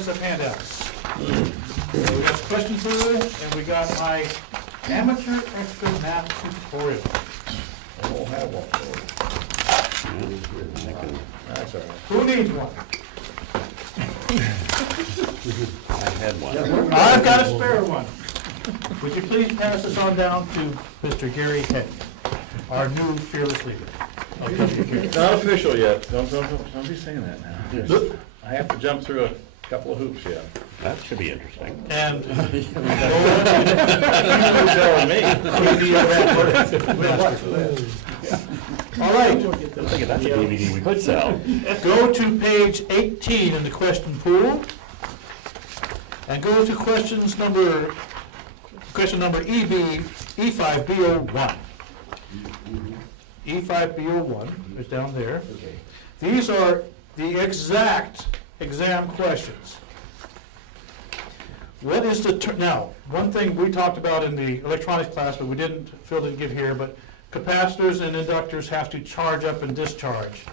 Of handouts. So we got the question food, and we got my amateur expert math tutorial. I won't have one. That's all right. Who needs one? I had one. I've got a spare one. Would you please pass this on down to Mr. Gary Head, our new fearless leader of WCARES. Not official yet. Don't be saying that now. I have to jump through a couple of hoops yet. That should be interesting. And You're telling me. all right, I'm thinking that's a DVD we could sell. go to page 18 in the question pool, and go to question number E5B01. E5B01 is down there. These are the exact exam questions. What is the, now, one thing we talked about in the electronics class, but Phil didn't give here, but capacitors and inductors have to charge up and discharge.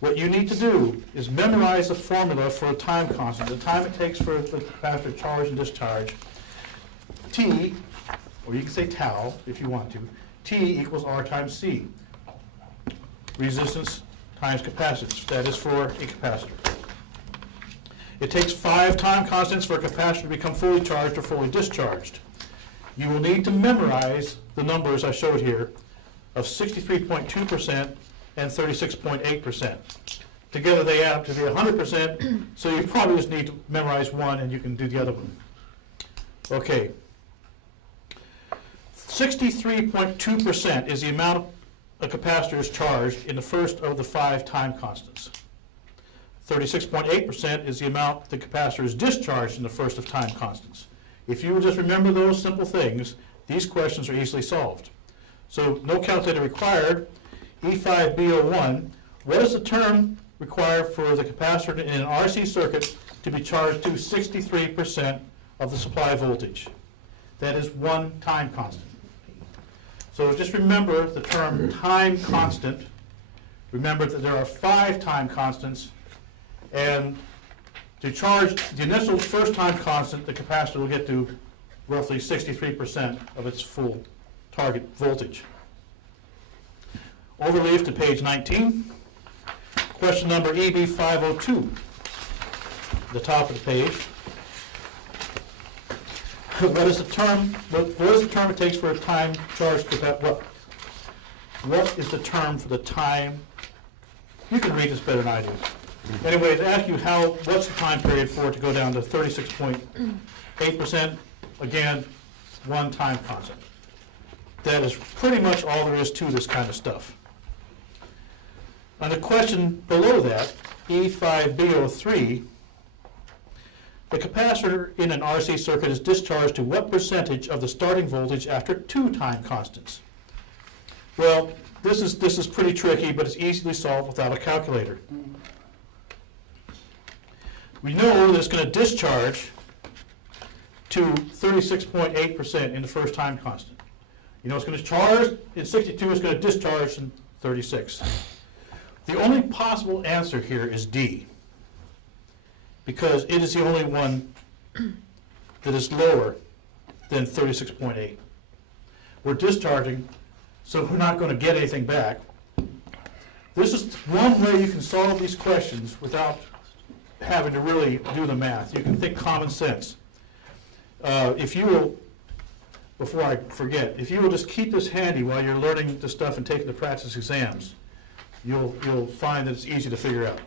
What you need to do is memorize the formula for a time constant, the time it takes for the capacitor to charge and discharge. T, or you can say tau if you want to, T equals R times C. Resistance times capacitance, that is for a capacitor. It takes 5 time constants for a capacitor to become fully charged or fully discharged. You will need to memorize the numbers I showed here of 63.2% and 36.8%. Together they add up to be 100%, so you probably just need to memorize one and you can do the other one. Okay. 63.2% is the amount a capacitor is charged in the first of the 5 time constants. 36.8% is the amount the capacitor is discharged in the first of time constants. If you just remember those simple things, these questions are easily solved. So no calculator required. E5B01, what is the term required for the capacitor in an RC circuit to be charged to 63% of the supply voltage? That is 1 time constant. So just remember the term time constant. Remember that there are 5 time constants, and to charge the initial first time constant, the capacitor will get to roughly 63% of its full target voltage. Overleaf to page 19. Question number EB502, the top of the page. What is the term it takes for a time charge capacitor? What is the term for the time? You can read this better than I do. Anyway, to ask you what's the time period for it to go down to 36.8%? Again, 1 time constant. That is pretty much all there is to this kind of stuff. On the question below that, E5B03, the capacitor in an RC circuit is discharged to what percentage of the starting voltage after 2 time constants? Well, this is pretty tricky, but it's easily solved without a calculator. We know that it's going to discharge to 36.8% in the first time constant. You know it's going to charge in 62, it's going to discharge in 36. The only possible answer here is D, because it is the only one that is lower than 36.8. We're discharging, so we're not going to get anything back. This is one way you can solve these questions without having to really do the math. You can think common sense. If you will, before I forget, if you will just keep this handy while you're learning the stuff and taking the practice exams, you'll find that it's easy to figure out.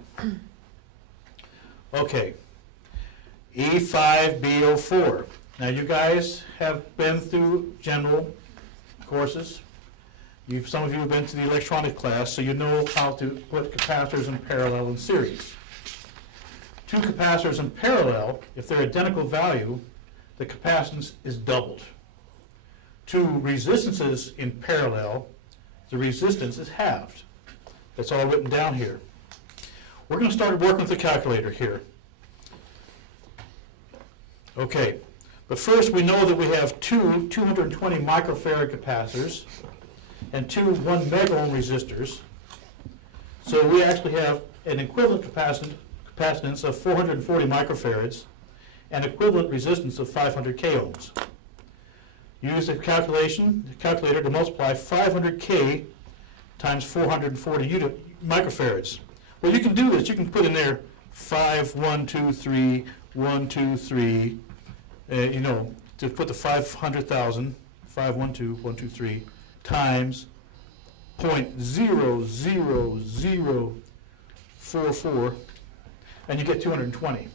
Okay, E5B04. Now you guys have been through general courses. Some of you have been to the electronic class, so you know how to put capacitors in parallel and series. 2 capacitors in parallel, if they're identical value, the capacitance is doubled. 2 resistances in parallel, the resistance is halved. That's all written down here. We're going to start working with the calculator here. Okay, but first we know that we have 2 220 microfarad capacitors and 2 1 megohm resistors. So we actually have an equivalent capacitance capacitance of 440 microfarads and equivalent resistance of 500 k ohms. Use the calculator to multiply 500 k times 440 microfarads. Well, you can do this. You can put in there 5, 1, 2, 3, 1, 2, 3, you know, to put the 500,000, 5, 1, 2, 1, 2, 3, times 0.00044, and you get 220.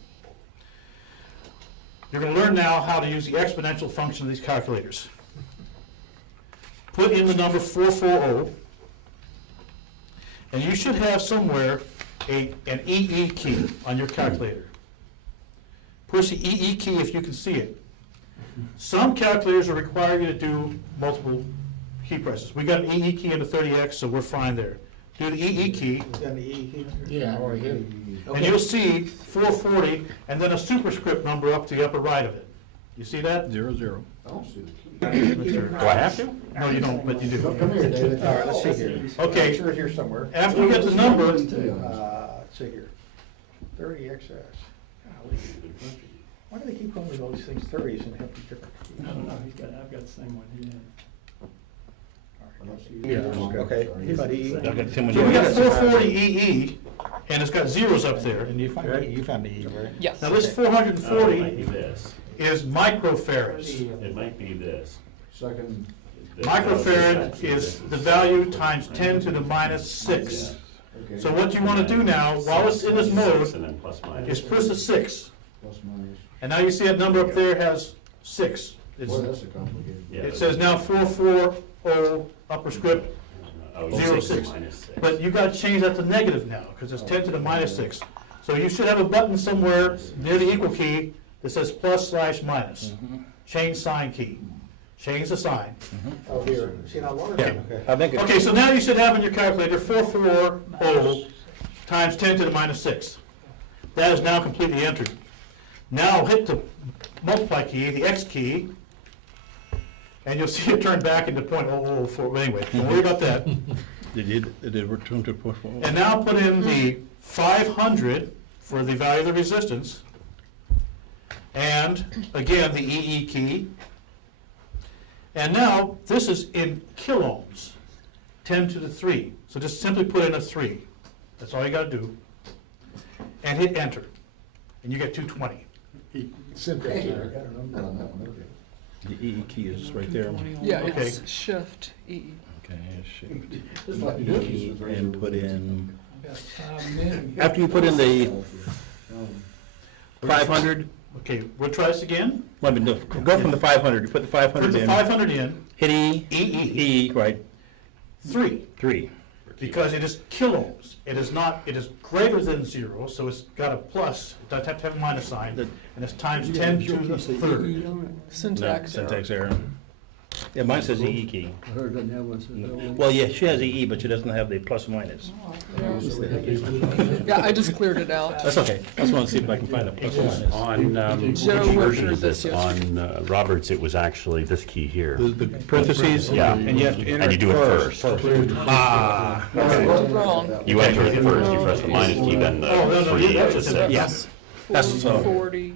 You're going to learn now how to use the exponential function of these calculators. Put in the number 440, and you should have somewhere an EE key on your calculator. Push the EE key if you can see it. Some calculators will require you to do multiple key presses. We got an EE key in the 30X, so we're fine there. Do the EE key, Yeah, or you. and you'll see 440, and then a superscript number up to the upper right of it. You see that? 00. Do I have to? No, you don't, but you Come do. here, David. All right, let's see here. Okay. I'm sure it's here somewhere. After you get the number, Let's see here. 30XS. Golly. Why do they keep calling these all these things 30s and have these different? I don't know, I've got the same one, he Okay. But E- I've got the same one so we got here. 440 EE, and it's got zeros up there. And you found E, right? Yes. Now this Oh, it might 440 be this. is microfarads. It might be this. Second. Microfarad is the value times 10 to the minus 6. So what you want to do now, while it's in this And mode, then plus minus. is push the 6. Plus minus. And now you see that number up there has 6. Boy, that's a complicated. Yeah, It says now 440 upper script, Oh, 06. minus 6. but you got to change that to negative now, because it's 10 to the minus 6. So you should have a button somewhere near the equal key that says plus/minus. Change sign key. Change the sign. Oh, here. See now, water. Yeah. Okay. I think Okay, so now you should have in your calculator 440 times 10 to the minus 6. That is now completely entered. Now hit the multiply key, the X key, and you'll see it turn back into .0004. Anyway, don't worry about that. It did return to push forward. And now put in the 500 for the value of the resistance, and again, the EE key. And now, this is in kiloohms, 10 to the 3. So just simply put in a 3. That's all you got to do. And hit enter. And you get 220. Syntax I error. got a number on that one, okay. the EE key is right there. Yeah, Okay. it's Shift E. Okay, shift. Just like you do. E and put in, got 5 minutes. after you put in the 500, Okay, we'll try this again. let me, go from the 500, you put the Put 500 the in, 500 in, hit E, EE, E, right, 3, 3. because it is kiloohms. It is not, it is greater than 0, so it's got a plus. It doesn't have to have a minus sign, and it's times 10 to the third. No, Syntax error. syntax error. Yeah, mine says EE key. I heard that that was. Well, yeah, she has EE, but she doesn't have the plus and minus. Yeah, I just cleared it out. That's okay, I just want to see if I can find a plus and minus. On, which Joe went version through is this this? yesterday. On Roberts, it was actually this key here. The parentheses? Yeah. And you have to enter And you do it first. Ah, Wrong. You enter it first, you press the minus key, then Oh, no, the no, 3. that's just it. yes. That's so. 40.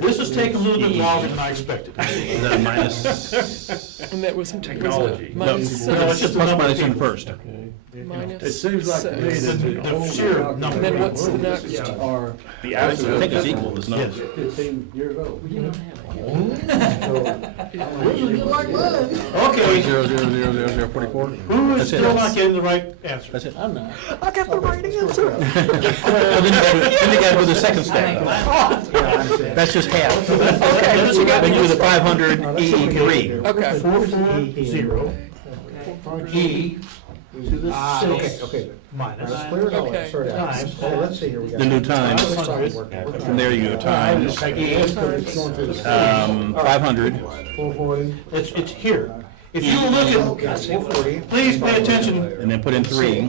This has taken a little bit longer than I expected. Is that a minus? And that was Technology. No, minus No, it's 6. just the plus number minus of in people. first. Minus It seems like to me It's 6. the that the sheer And number. then what's the next? are The I absolute. think it's equal, isn't Yes. it? 15 years old. Okay, 0.00044. who is That's it. still not getting the right answer? That's it. I'm not. Well, then you gotta go the second step. That's just half. Okay, but you got Then you do the 500 EE3. Okay. 440 E to the 6 Okay. minus Let's clear it all. Okay. Sort it out. Times. Okay, let's see here. We got. The new times. From there you go times 500. 440. It's here. If you look at, 440. please pay attention, And then put in 3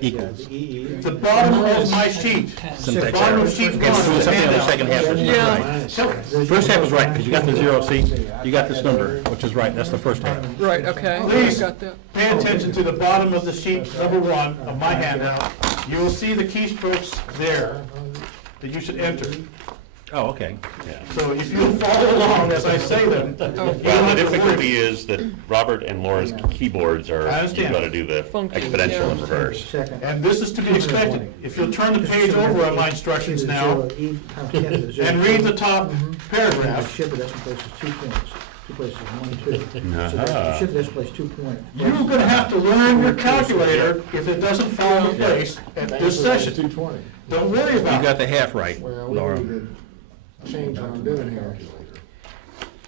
equals. the bottom of my sheet. Syntax Bottom error. of sheet Okay, one, so something on the handout. second half is not Yeah. right. First half is right, because you got the 0, see? You got this number, which is right, that's the first half. Right, okay. Please. Got that. Pay attention to the bottom of the sheet, number 1 of my handout. You will see the keystrokes there that you should enter. Oh, okay. Yeah. So if you follow along as I say them. Well, the difficulty is that Robert and Laura's keyboards are, I you've understand. got to do the Funky, exponential yeah. in reverse. Second. And this is to be expected. If you'll turn the page over on my instructions now and read the top paragraph, Shift the decimal place is 2 points. 2 places, 1, 2. So Uh-huh. that- shift the decimal place 2 points. you're gonna have to learn your calculator if it doesn't fall into place at this session. 220. Don't worry You about got it. the half right, Well, we Laura. need to change what I'm doing here.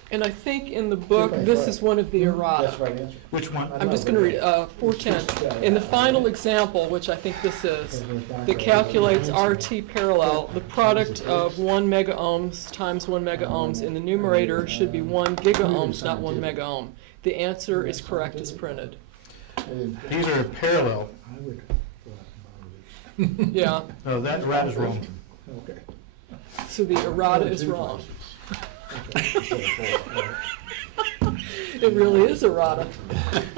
And I think in the book, this is one of the errata. That's the right answer. Which one? I'm just gonna read, 410. In the final example, which I think this is, that calculates RT parallel, the product of 1 mega ohms times 1 mega ohms in the numerator should be 1 giga ohms, not 1 mega ohm. The answer is correct as printed. These are parallel. I would. Yeah, No, that rat is wrong. Okay. so the errata is wrong. It really is errata.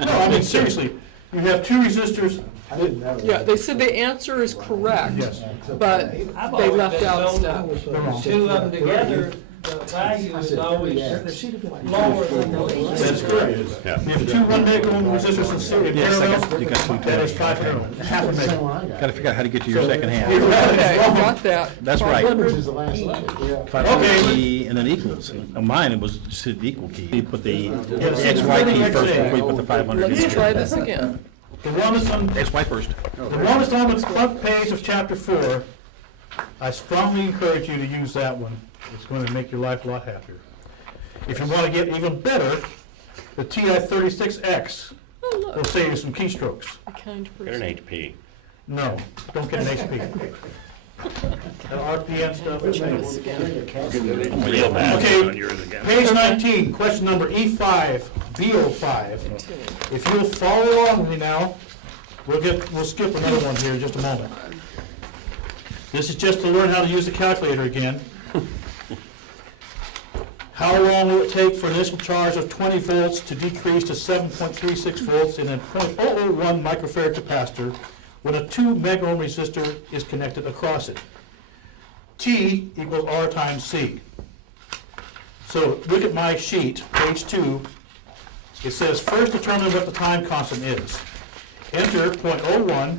No, I mean, seriously, you have two resistors. I didn't know. Yeah, they said the answer is correct, Yes. but they left out a step. They're wrong. Two of them together, the value is always lower than the least. That's correct. Yeah. You have two 1 mega ohm resistors in series Yes, I parallel. got, you got two That is tabs. 500 ohms, half a That's the mega. same one I got. Gotta figure out how to get to your second Your half. rat Okay, is wrong. got that. That's right. 500 Which is the last letter. 500 and then equals. On mine, it was just the equal key. You put the XY key first before you put the 500 Let's in. try this again. The one that's on, XY first. the one that's on the front page of chapter 4, I strongly encourage you to use that one. It's going to make your life a lot happier. If you want to get even better, the TI-36X Oh, will look, save you some keystrokes. a kind Get an person. HP. No, don't get an HP. That RPN stuff. Try this again. Real math. Okay, page 19, question number E5, B05. If you'll follow along with me now, we'll skip another one here in just a moment. This is just to learn how to use the calculator again. How long will it take for an initial charge of 20 volts to decrease to 7.36 volts in a 0.001 microfarad capacitor when a 2 mega ohm resistor is connected across it? T equals R times C. So look at my sheet, page 2. It says first determine what the time constant is. Enter 0.01,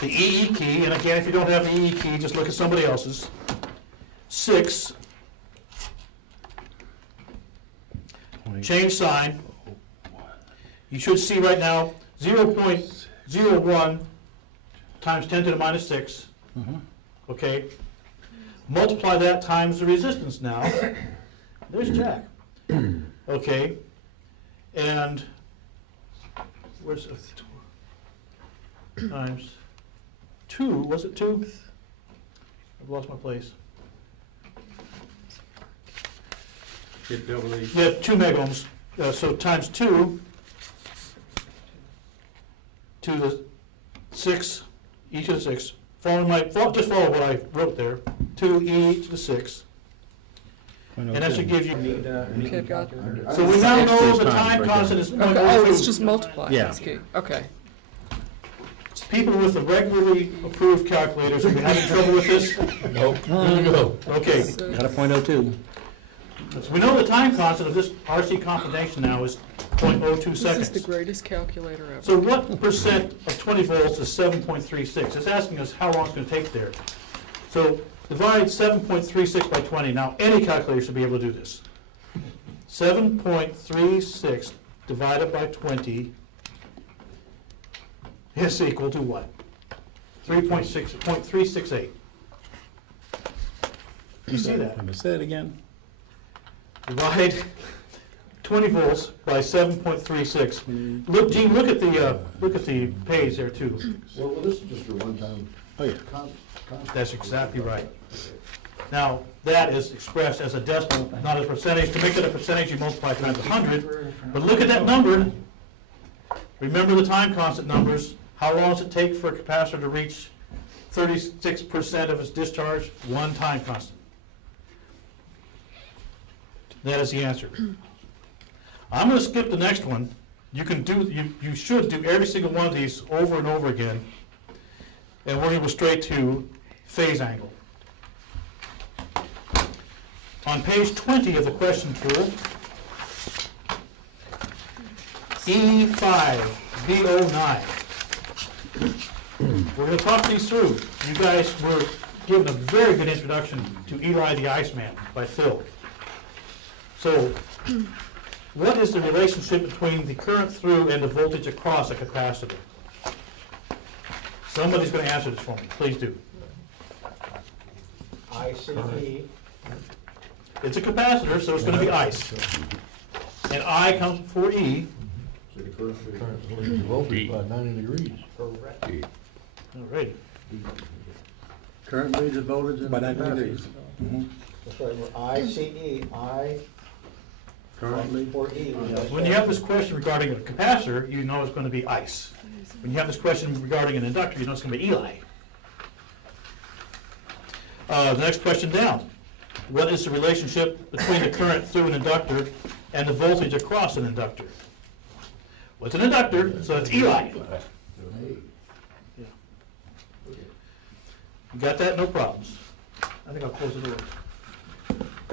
the EE key, and again, if you don't have the EE key, just look at somebody else's. 6, change sign. You should see right now 0.01 times 10 to the minus 6. Okay? Multiply that times the resistance now. There's Jack. Okay? And where's times 2, was it 2? I've lost my place. Get double E. Yeah, 2 mega ohms, so times 2 to the 6, e to the 6, just follow what I wrote there, 2e to the 6, and that should give you, Okay, got it. so we now know There's the times time right constant there. is Okay, oh, it's 0.02. just multiply, Yeah. that's key. Okay. People with the regularly approved calculators, are you having trouble with this? Okay, So- Got a .02. so we know the time constant of this RC combination now is 0.02 This is the seconds. greatest calculator ever. So what percent of 20 volts is 7.36? It's asking us how long it's going to take there. So divide 7.36 by 20. Now, any calculator should be able to do this. 7.36 divided by 20 is equal to what? 3.68. You see that? Let me say it again. Divide 20 volts by 7.36. Look, Gene, look at the page there too. Well, this is just your one-time. Oh, yeah. That's exactly right. Now, that is expressed as a decimal, not as a percentage. To make it a percentage, you multiply times 100. But look at that number. Remember the time constant numbers. How long does it take for a capacitor to reach 36% of its discharge? One time constant. That is the answer. I'm going to skip the next one. You should do every single one of these over and over again. And we're going to go straight to phase angle. On page 20 of the question pool, E5B09. We're going to talk these through. You guys were given a very good introduction to Eli the Iceman by Phil. So, what is the relationship between the current through and the voltage across a capacitor? Somebody's going to answer this for me. Please do. ICE. It's a capacitor, so it's going to be ice. And I comes before E. So the current voltage by 90 degrees. Correct. All right. Current leads the voltage in the By 90 capacitor. degrees. That's right, we're ICE, I Current lead. for E. When you have this question regarding a capacitor, you know it's going to be ice. When you have this question regarding an inductor, you know it's going to be Eli. The next question down. What is the relationship between the current through an inductor and the voltage across an inductor? Well, it's an inductor, so it's Eli. You got that? No problems. I think I'll close the door.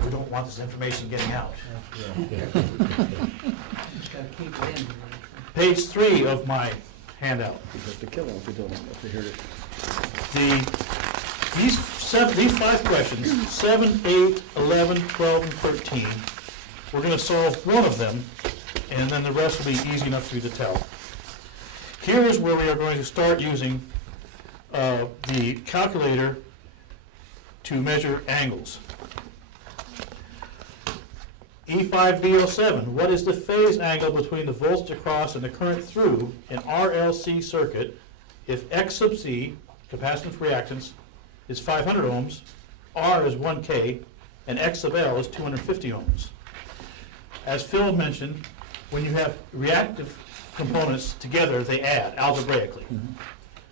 We don't want this information getting out. Page 3 of my handout. These 5 questions, 7, 8, 11, 12, and 13, we're going to solve one of them, and then the rest will be easy enough for you to tell. Here's where we are going to start using the calculator to measure angles. E5B07, what is the phase angle between the voltage across and the current through an RLC circuit if X sub C, capacitance reactance, is 500 ohms, R is 1K, and X sub L is 250 ohms? As Phil mentioned, when you have reactive components together, they add algebraically.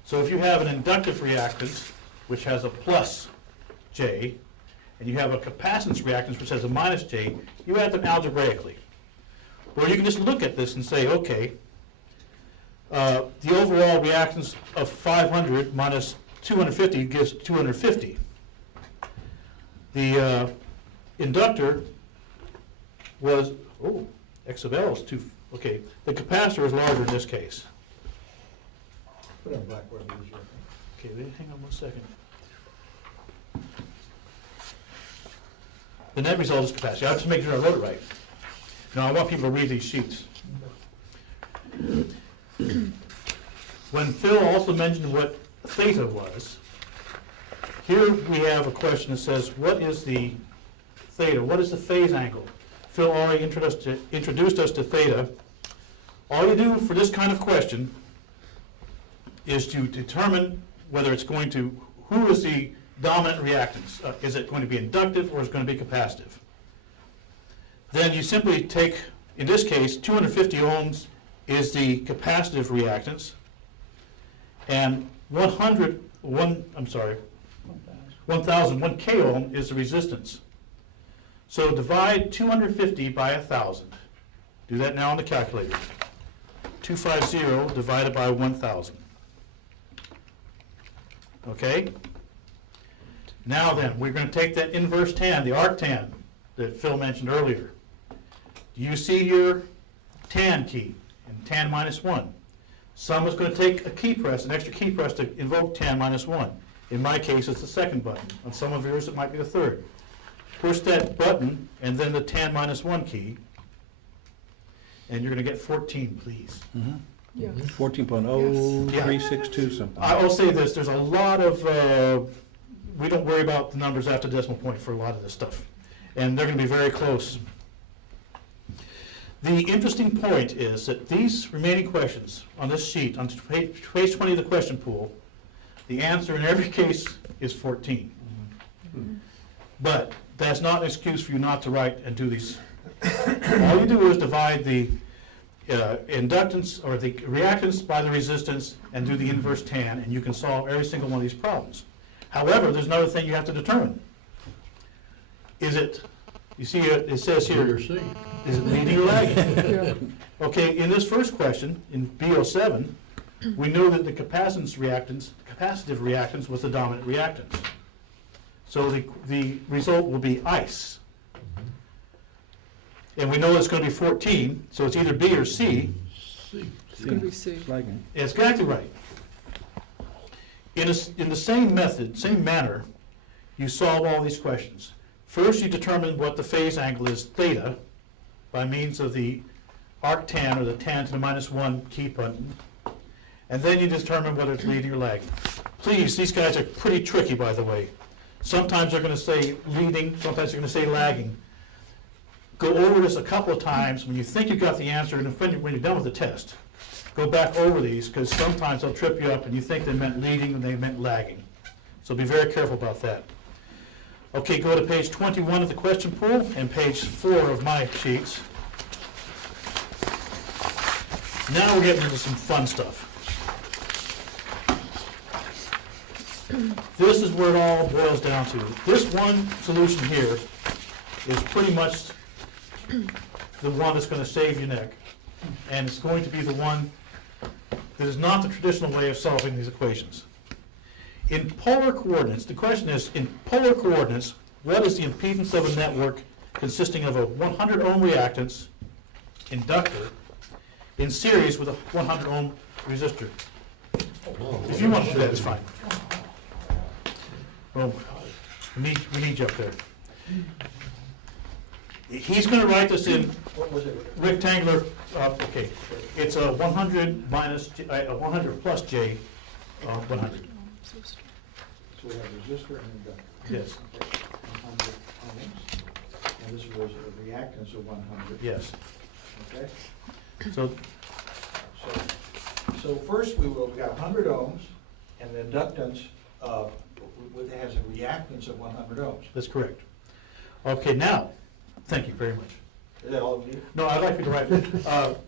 So if you have an inductive reactance, which has a plus J, and you have a capacitance reactance, which has a minus J, you add them algebraically. Or you can just look at this and say, okay, the overall reactance of 500 minus 250 gives 250. The inductor was, X sub L is 2, okay, the capacitor is larger in this case. Put on blackboard, easier. Okay, hang on 1 second. The net result is capacity. I'll just make sure I wrote it right. Now, I want people to read these sheets. When Phil also mentioned what theta was, here we have a question that says, what is the theta? What is the phase angle? Phil already introduced us to theta. All you do for this kind of question is to determine whether it's going to, who is the dominant reactance? Is it going to be inductive or is it going to be capacitive? Then you simply take, in this case, 250 ohms is the capacitive reactance, and 1,000, 1 k ohm is the resistance. So divide 250 by 1,000. Do that now on the calculator. 250 divided by 1,000. Okay? Now then, we're going to take that inverse tan, the arctan, that Phil mentioned earlier. Do you see your tan key and tan minus 1? Someone's going to take a key press, an extra key press to invoke tan minus 1. In my case, it's the second button. On some of yours, it might be the third. Push that button and then the tan minus 1 key, and you're going to get 14, please. 14.0362 something. I will say this, there's a lot of, we don't worry about the numbers after decimal point for a lot of this stuff. And they're going to be very close. The interesting point is that these remaining questions on this sheet, on page 20 of the question pool, the answer in every case is 14. But that's not an excuse for you not to write and do these. All you do is divide the inductance or the reactance by the resistance and do the inverse tan, and you can solve every single one of these problems. However, there's another thing you have to determine. Is it, you see it says here, is it leading or lagging? Okay, in this first question, in B07, we know that the capacitive reactance was the dominant reactance. So the result will be ice. And we know it's going to be 14, so it's either B or C. It's going to be C. It's exactly right. In the same method, same manner, you solve all these questions. First, you determine what the phase angle is, theta, by means of the arctan, or the tan to the -1 key button. And then you determine whether it's leading or lagging. Please, these guys are pretty tricky, by the way. Sometimes they're going to say leading, sometimes they're going to say lagging. Go over this a couple of times when you think you got the answer, and when you're done with the test. Go back over these, because sometimes they'll trip you up and you think they meant leading and they meant lagging. So be very careful about that. Okay, go to page 21 of the question pool and page 4 of my sheets. Now we're getting into some fun stuff. This is where it all boils down to. This one solution here is pretty much the one that's going to save your neck. And it's going to be the one that is not the traditional way of solving these equations. In polar coordinates, the question is, in polar coordinates, what is the impedance of a network consisting of a 100 ohm reactance, inductor, in series with a 100 ohm resistor? If you want to do that, it's fine. Well, we need you up there. He's going to write this in What was it? rectangular, okay. It's a 100 minus, a 100 plus J, 100. So we have resistor and inductor. Yes, 100 ohms, and this was a reactance of 100. yes. Okay? So, So first we got 100 ohms, and the inductance has a reactance of 100 ohms. that's correct. Okay, now, thank you very much. Is that all we need? No, I'd like you to write,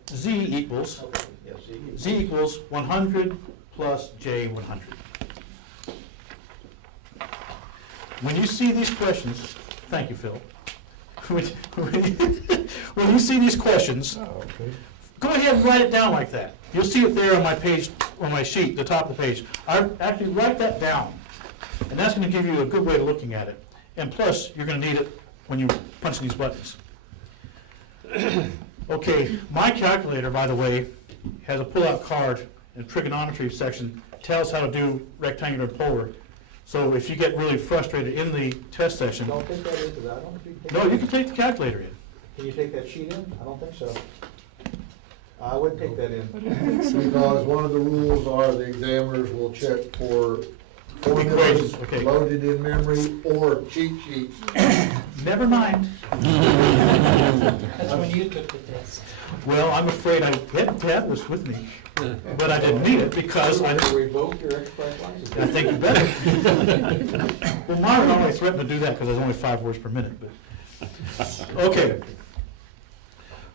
Z equals, Okay, yes, Z equals 100 plus J 100. When you see these questions, thank you, Phil. When you see these questions, go ahead and write it down like that. You'll see it there on my page, on my sheet, the top of the page. I actually write that down, and that's going to give you a good way of looking at it. And plus, you're going to need it when you punch these buttons. Okay, my calculator, by the way, has a pull-out card in trigonometry section, tells how to do rectangular and polar. So if you get really frustrated in the test session, Don't take that into that. I don't think. no, you can take the calculator in. Can you take that sheet in? I don't think so. I wouldn't take that in. Because one of the rules are the examiners will check for Equations, formulas okay. loaded in memory or cheat sheets. Never mind. That's when you took the test. Well, I'm afraid I had that was with me, but I didn't need it because I Revoke your express license. I think you better. Well, Myron always threatened to do that because there's only 5 words per minute, but. Okay.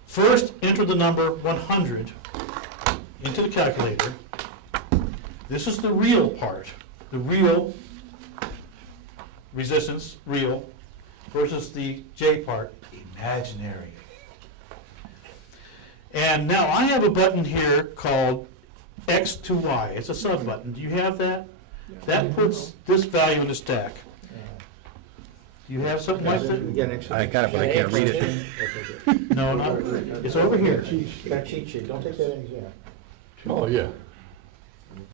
First, enter the number 100 into the calculator. This is the real part, the real resistance, real, versus the J part, imaginary. And now I have a button here called X to Y. It's a sub button. Do you have that? That puts this value in the stack. You have something like that? I got it, but I can't read it. No, not, it's over here. You got a cheat sheet. Don't take that in exam. Oh, yeah.